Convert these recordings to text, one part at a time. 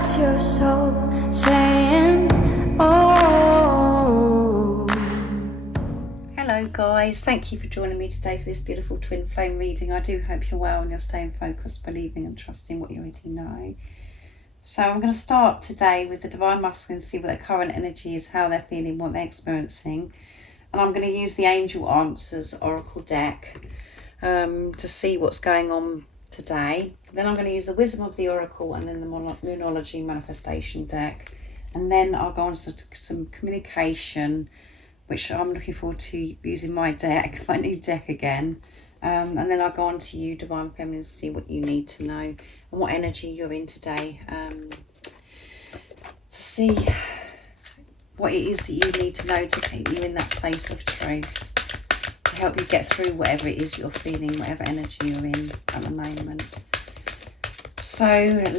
That's your soul saying, oh. Hello guys, thank you for joining me today for this beautiful twin flame reading. I do hope you're well and you're staying focused, believing and trusting what you already know. So I'm going to start today with the Divine Masculine, see what their current energy is, how they're feeling, what they're experiencing. And I'm going to use the Angel Answers Oracle deck to see what's going on today. Then I'm going to use the Wisdom of the Oracle and then the Moonology Manifestation deck. And then I'll go on to some communication, which I'm looking forward to using my deck, my new deck again. And then I'll go on to you, Divine Feminine, to see what you need to know and what energy you're in today, to see what it is that you need to know to keep you in that place of truth, to help you get through whatever it is you're feeling, whatever energy you're in at the moment. So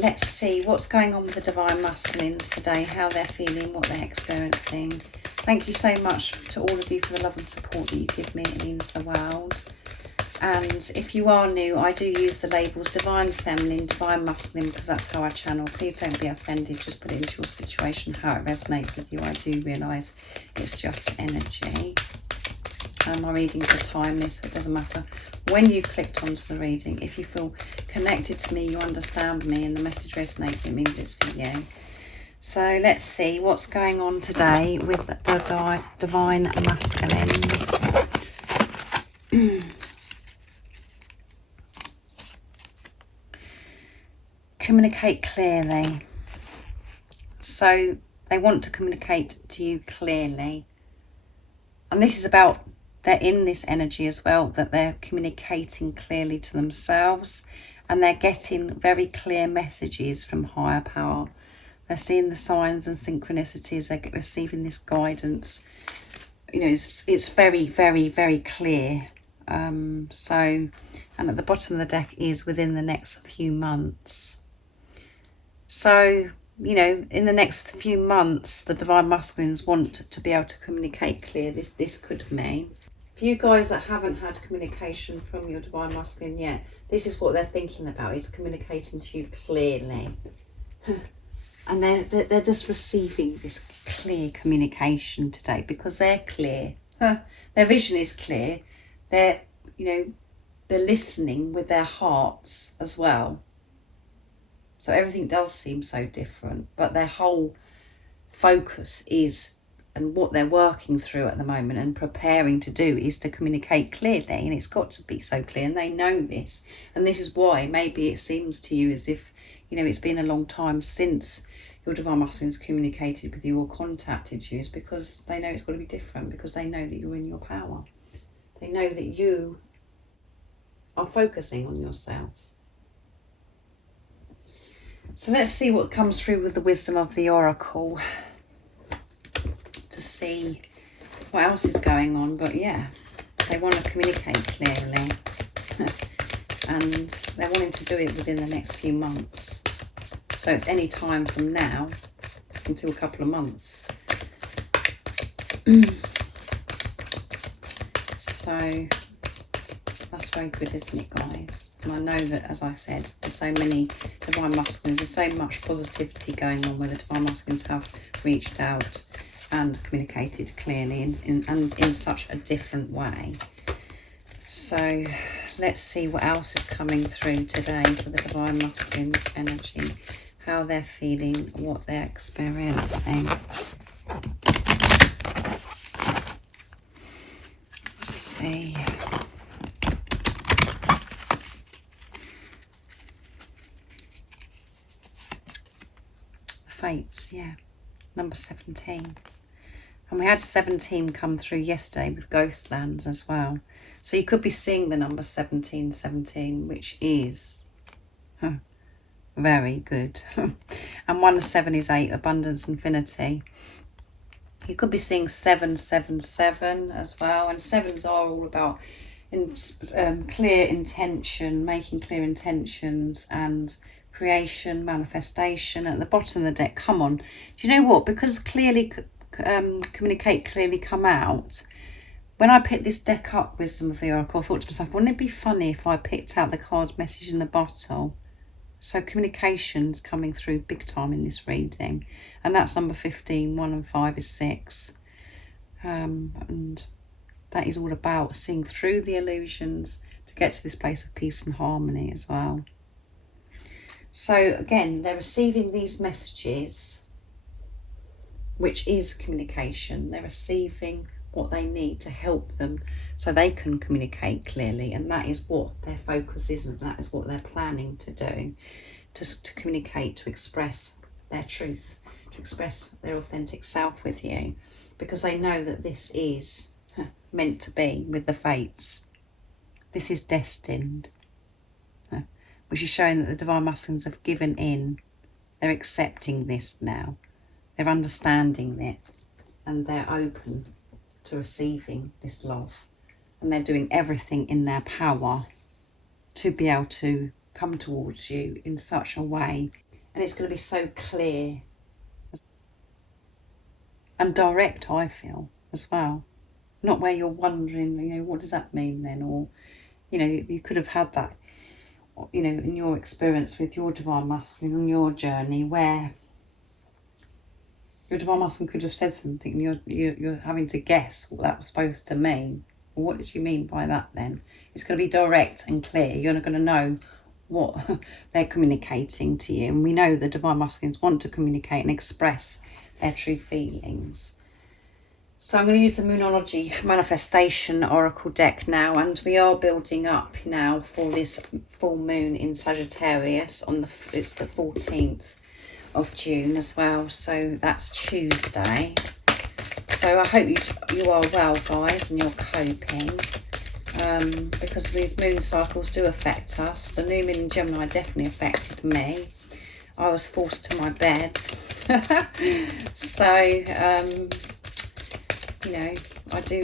let's see what's going on with the Divine Masculines today, how they're feeling, what they're experiencing. Thank you so much to all of you for the love and support that you give me. It means the world. And if you are new, I do use the labels Divine Feminine, Divine Masculine, because that's how I channel. Please don't be offended. Just put it into your situation, how it resonates with you. I do realise it's just energy. My readings are timeless, so it doesn't matter when you've clicked onto the reading. If you feel connected to me, you understand me, and the message resonates, it means it's for you. So let's see what's going on today with the Divine Masculines. Communicate clearly. So they want to communicate to you clearly. And this is about, they're in this energy as well, that they're communicating clearly to themselves and they're getting very clear messages from higher power. They're seeing the signs and synchronicities, they're receiving this guidance. You know, it's very, very, very clear. And at the bottom of the deck is within the next few months. So, you know, in the next few months, the Divine Masculines want to be able to communicate clear. This could mean, for you guys that haven't had communication from your Divine Masculine yet, this is what they're thinking about, is communicating to you clearly. And they're just receiving this clear communication today because they're clear. Their vision is clear. They're listening with their hearts as well. So everything does seem so different, but their whole focus is, and what they're working through at the moment and preparing to do, is to communicate clearly, and it's got to be so clear, and they know this. And this is why maybe it seems to you as if, you know, it's been a long time since your Divine Masculines communicated with you or contacted you, is because they know it's got to be different, because they know that you're in your power. They know that you are focusing on yourself. So let's see what comes through with the Wisdom of the Oracle to see what else is going on. But yeah, they want to communicate clearly and they're wanting to do it within the next few months. So it's any time from now until a couple of months. So that's very good, isn't it, guys? And I know that, as I said, there's so many Divine Masculines, there's so much positivity going on where the Divine Masculines have reached out and communicated clearly and in such a different way. So let's see what else is coming through today for the Divine Masculines energy, how they're feeling, what they're experiencing. Let's see. Fates, yeah, number 17. And we had 17 come through yesterday with Ghostlands as well. So you could be seeing the number 1717, which is very good. And 1 and 7 is 8, abundance, infinity. You could be seeing 777 as well. And 7s are all about clear intention, making clear intentions and creation, manifestation. At the bottom of the deck, come on. Do you know what? Because clearly, communicate clearly, come out. When I picked this deck up, Wisdom of the Oracle, I thought to myself, wouldn't it be funny if I picked out the card message in the bottle? So communication's coming through big time in this reading. And that's number 15. 1 and 5 is 6. And that is all about seeing through the illusions to get to this place of peace and harmony as well. So again, they're receiving these messages, which is communication. They're receiving what they need to help them so they can communicate clearly, and that is what their focus is, and that is what they're planning to do, to communicate, to express their truth, to express their authentic self with you, because they know that this is meant to be with the fates. This is destined, which is showing that the divine masculines have given in. They're accepting this now. They're understanding it, and they're open to receiving this love, and they're doing everything in their power to be able to come towards you in such a way, and it's going to be so clear and direct, I feel, as well. Not where you're wondering, what does that mean then? Or, you could have had that, in your experience with your divine masculine on your journey, where your divine masculine could have said something and you're having to guess what that was supposed to mean. Well, what did you mean by that then? It's going to be direct and clear. You're not going to know what they're communicating to you. And we know the divine masculines want to communicate and express their true feelings. So I'm going to use the Moonology Manifestation Oracle deck now, and we are building up now for this full moon in Sagittarius it's the 14th of June as well, so that's Tuesday. So I hope you are well, guys, and you're coping, because these moon cycles do affect us. The new moon in Gemini definitely affected me. I was forced to my bed. So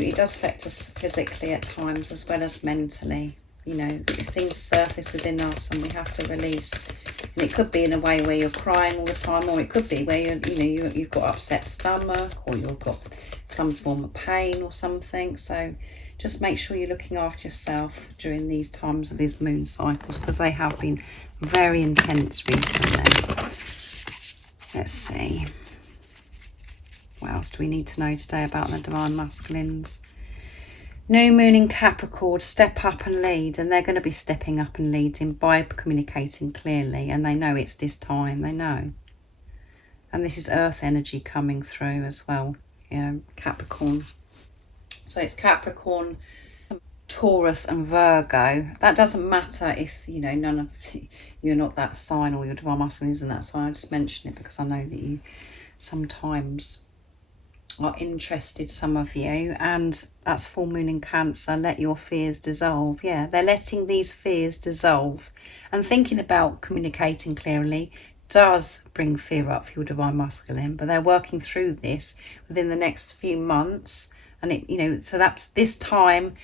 it does affect us physically at times as well as mentally. If things surface within us and we have to release. And it could be in a way where you're crying all the time, or it could be where you've got upset stomach, or you've got some form of pain or something. So just make sure you're looking after yourself during these times of these moon cycles, because they have been very intense recently. Let's see. What else do we need to know today about the divine masculines? New moon in Capricorn, step up and lead, and they're going to be stepping up and leading by communicating clearly, and they know it's this time, they know. And this is earth energy coming through as well, Capricorn. So it's Capricorn, Taurus and Virgo. That doesn't matter if, none of you're not that sign, or your divine masculine isn't that sign. I just mention it because I know that you sometimes are interested, some of you, and that's full moon in Cancer. Let your fears dissolve. Yeah, they're letting these fears dissolve, and thinking about communicating clearly does bring fear up for your divine masculine, but they're working through this within the next few months, and so that's this time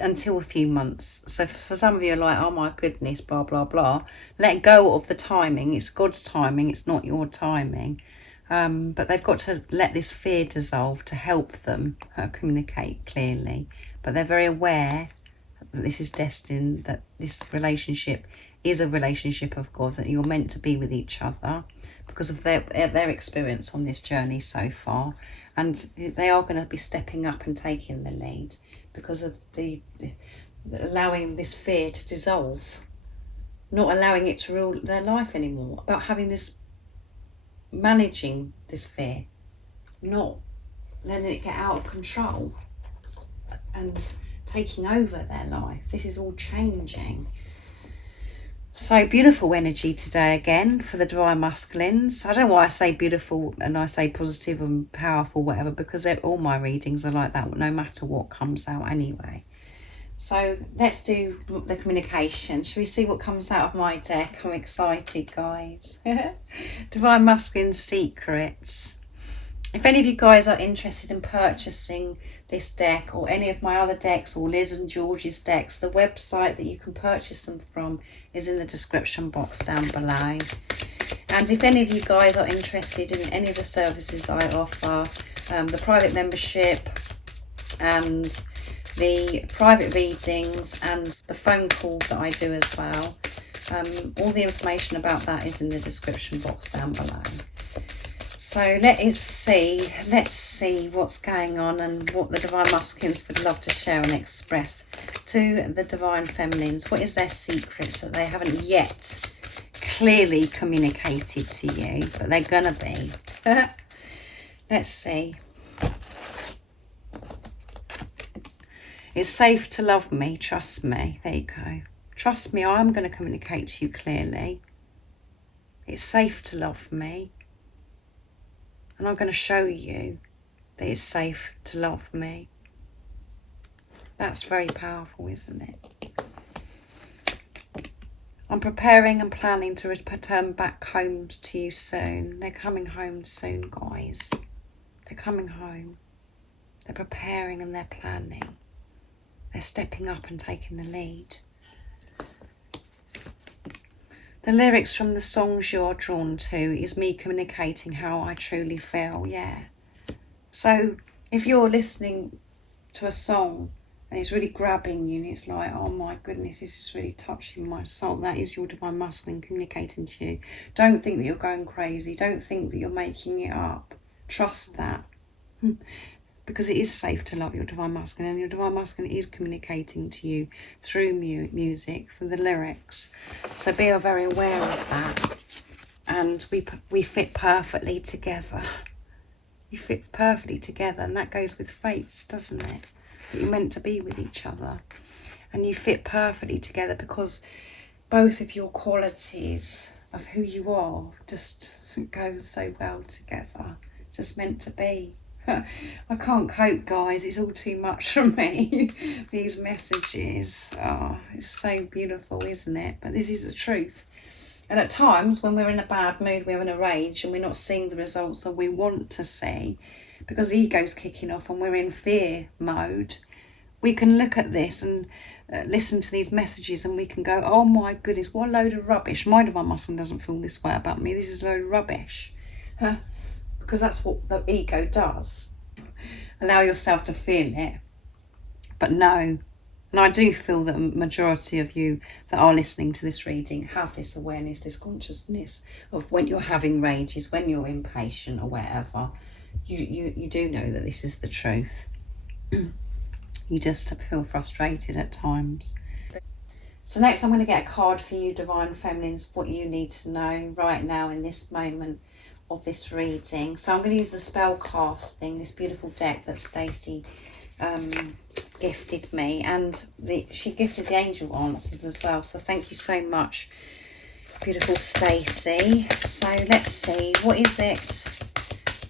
until a few months. So for some of you are like, oh my goodness, blah blah blah. Let go of the timing. It's God's timing, it's not your timing. But they've got to let this fear dissolve to help them communicate clearly. But they're very aware that this is destined, that this relationship is a relationship of God, that you're meant to be with each other because of their experience on this journey so far. And they are going to be stepping up and taking the lead because of the allowing this fear to dissolve, not allowing it to rule their life anymore, about having this, managing this fear, not letting it get out of control and taking over their life. This is all changing. So beautiful energy today again for the divine masculines. I don't know why I say beautiful and I say positive and powerful, whatever, because all my readings are like that, no matter what comes out anyway. So let's do the communication. Shall we see what comes out of my deck? I'm excited, guys. Divine Masculine Secrets. If any of you guys are interested in purchasing this deck or any of my other decks or Liz and George's decks, the website that you can purchase them from is in the description box down below. And if any of you guys are interested in any of the services I offer, the private membership and the private readings and the phone call that I do as well, All the information about that is in the description box down below. So let's see what's going on and what the Divine Masculines would love to share and express to the Divine Feminines. What is their secrets that they haven't yet clearly communicated to you, but they're gonna be. Let's see. It's safe to love me, trust me. There you go. Trust me, I'm going to communicate to you clearly. It's safe to love me. And I'm going to show you that it's safe to love me. That's very powerful, isn't it? I'm preparing and planning to return back home to you soon. They're coming home soon, guys. They're coming home. They're preparing and they're planning. They're stepping up and taking the lead. The lyrics from the songs you're drawn to is me communicating how I truly feel, yeah. So if you're listening to a song and it's really grabbing you and it's like, oh my goodness, this is really touching my soul, that is your Divine Masculine communicating to you. Don't think that you're going crazy. Don't think that you're making it up. Trust that. Because it is safe to love your Divine Masculine, and your Divine Masculine is communicating to you through music, through the lyrics. So be very aware of that. And we fit perfectly together. You fit perfectly together, and that goes with fates, doesn't it? That you're meant to be with each other. And you fit perfectly together because both of your qualities of who you are just go so well together. It's just meant to be. I can't cope, guys. It's all too much for me. These messages. Oh, it's so beautiful, isn't it? But this is the truth. And at times when we're in a bad mood, we're in a rage and we're not seeing the results that we want to see because the ego's kicking off and we're in fear mode, we can look at this and listen to these messages and we can go, oh my goodness, what a load of rubbish. My Divine Masculine doesn't feel this way about me. This is a load of rubbish. Because that's what the ego does. Allow yourself to feel it. But no, and I do feel that a majority of you that are listening to this reading have this awareness, this consciousness of when you're having rages, when you're impatient or whatever, you do know that this is the truth. You just feel frustrated at times. So next I'm going to get a card for you, Divine Feminines, what you need to know right now in this moment of this reading. So I'm going to use the spell casting, this beautiful deck that Stacey gifted me, and she gifted the angel answers as well, so thank you so much, beautiful Stacey. So let's see, what is it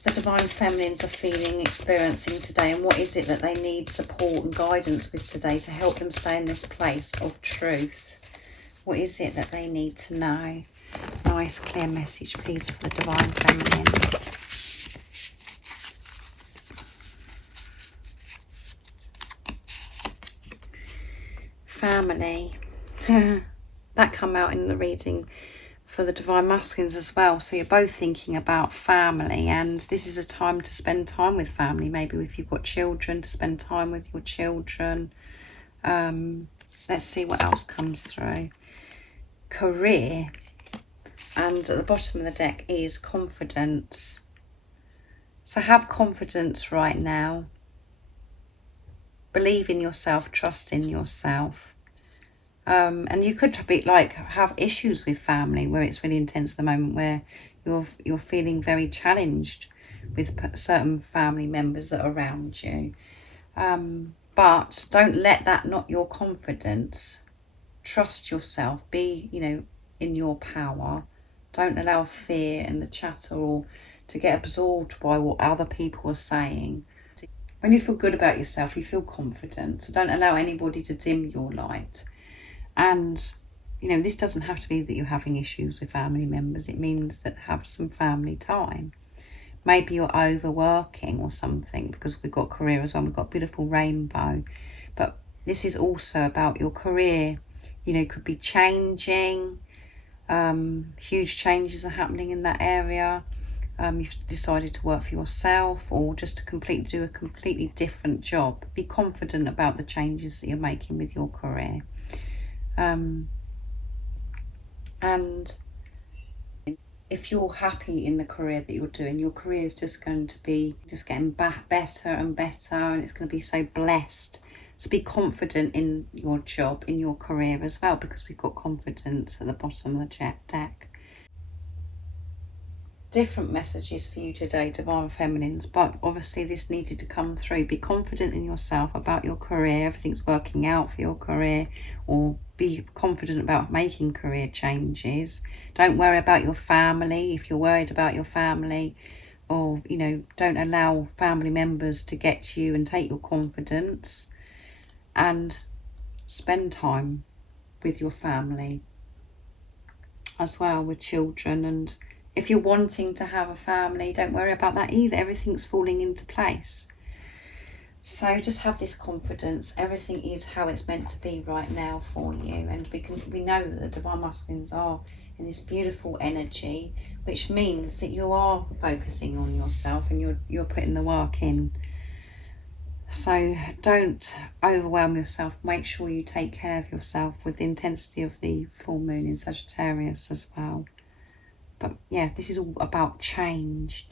the Divine Feminines are feeling, experiencing today, and what is it that they need support and guidance with today to help them stay in this place of truth? What is it that they need to know? Nice clear message please for the Divine Feminines. Family. That come out in the reading for the Divine Masculines as well. So you're both thinking about family, and this is a time to spend time with family. Maybe if you've got children, to spend time with your children. Let's see what else comes through. Career. And at the bottom of the deck is confidence. So have confidence right now. Believe in yourself, trust in yourself. And you could be like have issues with family where it's really intense at the moment, where you're feeling very challenged with certain family members that are around you. But don't let that knock your confidence. Trust yourself. Be, in your power. Don't allow fear and the chatter or to get absorbed by what other people are saying. When you feel good about yourself, you feel confident. So don't allow anybody to dim your light. And, this doesn't have to be that you're having issues with family members. It means that have some family time. Maybe you're overworking or something, because we've got career as well. We've got beautiful rainbow. But this is also about your career. Could be changing. Huge changes are happening in that area. You've decided to work for yourself or just to do a completely different job. Be confident about the changes that you're making with your career. And if you're happy in the career that you're doing, your career is just going to be just getting better and better, and it's going to be so blessed. So be confident in your job, in your career as well, because we've got confidence at the bottom of the deck. Different messages for you today, Divine Feminines, but obviously this needed to come through. Be confident in yourself about your career, everything's working out for your career, or be confident about making career changes. Don't worry about your family if you're worried about your family, or don't allow family members to get to you and take your confidence. And spend time with your family as well, with children. And if you're wanting to have a family, don't worry about that either. Everything's falling into place. So just have this confidence. Everything is how it's meant to be right now for you. And we know that the Divine Masculines are in this beautiful energy, which means that you are focusing on yourself and you're putting the work in. So don't overwhelm yourself. Make sure you take care of yourself with the intensity of the full moon in Sagittarius as well. But yeah, this is all about change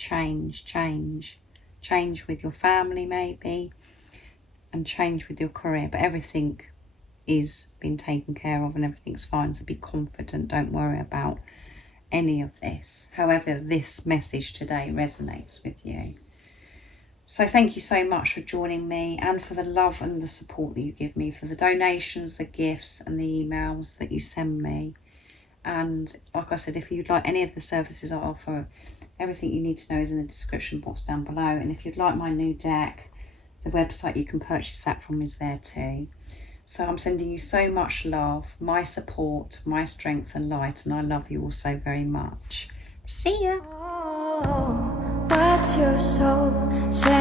with your family maybe, and change with your career. But everything is being taken care of and everything's fine. So be confident. Don't worry about any of this. However, this message today resonates with you. So thank you so much for joining me, and for the love and the support that you give me, for the donations, the gifts and the emails that you send me. And like I said, if you'd like any of the services I offer, everything you need to know is in the description box down below. And if you'd like my new deck, the website you can purchase that from is there too. So I'm sending you so much love, my support, my strength and light, and I love you all so very much. See ya. Oh, what's your soul saying?